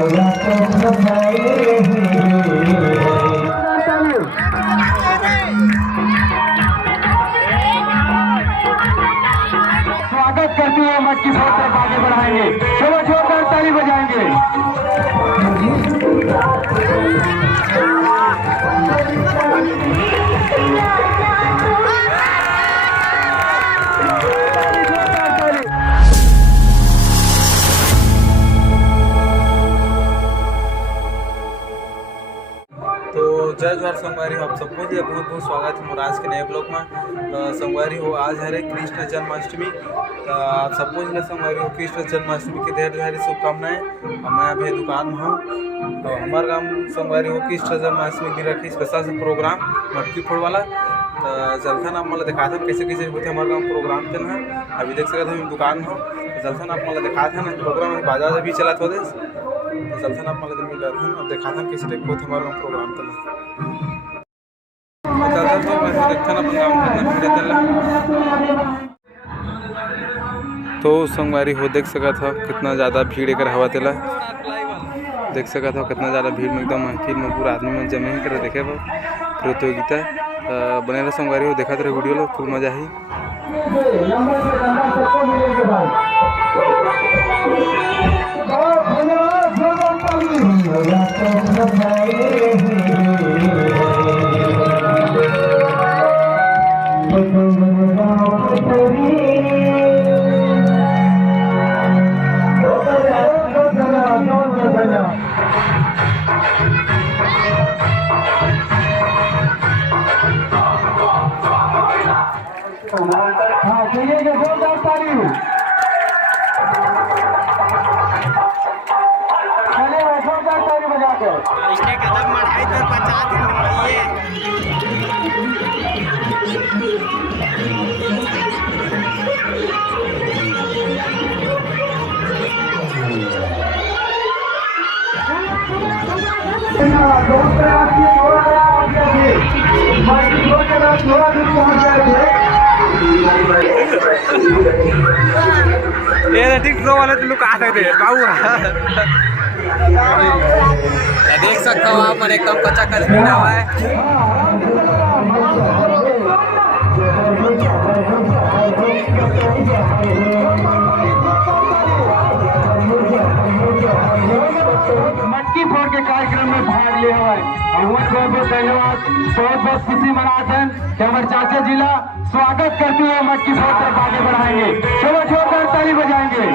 स्वागत करते हुए मत की बहुत तरफ आगे बढ़ाएंगे। चलो जोरदार ताली बजाएंगे। तो जय जोहार संगवारी हो, आप सबको जी बहुत बहुत स्वागत है मोर आज के नए ब्लॉग में। संगवारी हो आज है कृष्ण जन्माष्टमी। आप सबको जी संगवारी हो कृष्ण जन्माष्टमी की ढेर ढेर शुभकामनाएं। मैं अभी दुकान में हूँ। तो हमारे गाँव संगवारी हो कृष्ण जन्माष्टमी की रखी स्पेशल से प्रोग्राम मटकी फोड़ वाला। तो जलथन आप मतलब दिखा था कैसे कैसे होते हमारे गाँव प्रोग्राम थे ना। अभी देख सकते हम दुकान हो। तो जलथन आप मतलब दिखा था ना प्रोग्राम में बाजार अभी चला था देश। तो जलथन आप मतलब मिल और देखा था कैसे टाइप होते हमारे गाँव प्रोग्राम था। तो संगवारी हो देख सका था कितना ज़्यादा भीड़ कर हवा तेला देख सका था कितना ज़्यादा भीड़ में एकदम महफिल में पूरा आदमी में जमे ही कर देखे प्रतियोगिता बने रहे। संगवारी हो देखा तेरे वीडियो लो खूब मजा ही। हाँ चलिए जोरदार ताली। चलिए जोरदार ताली बजा के इसके कदम बढ़ाई तो 50 रुपये। ठीक प्रो वाले तो लोग आ सकते हैं बाबू। देख सकते हो आप मैंने एकदम कच्चा कच पीना हुआ है। मटकी फोड़ के कार्यक्रम में भाग लिए हुए बहुत बहुत धन्यवाद। बहुत बहुत खुशी मनाते हैं कि हमारे चाचा जिला स्वागत करते हुए मटकी फोड़ तरफ आगे बढ़ाएंगे। चलो जोरदार ताली बजाएंगे।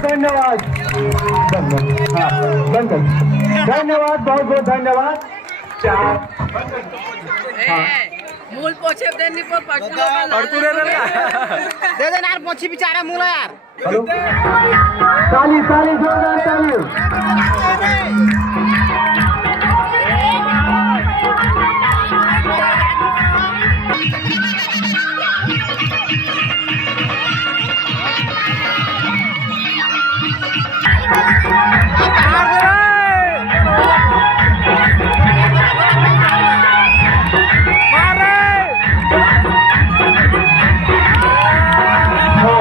धन्यवाद धन्यवाद बहुत बहुत धन्यवाद। मूल पोछे देनी पर दे दे यार पोछी बेचारा मूल यार। ताली ताली जोरदार ताली।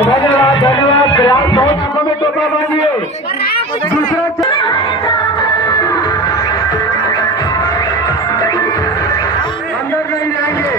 धन्यवाद धन्यवाद प्रयास बहुत आंखों में टोपा बांधिए। दूसरा अंदर नहीं जाएंगे।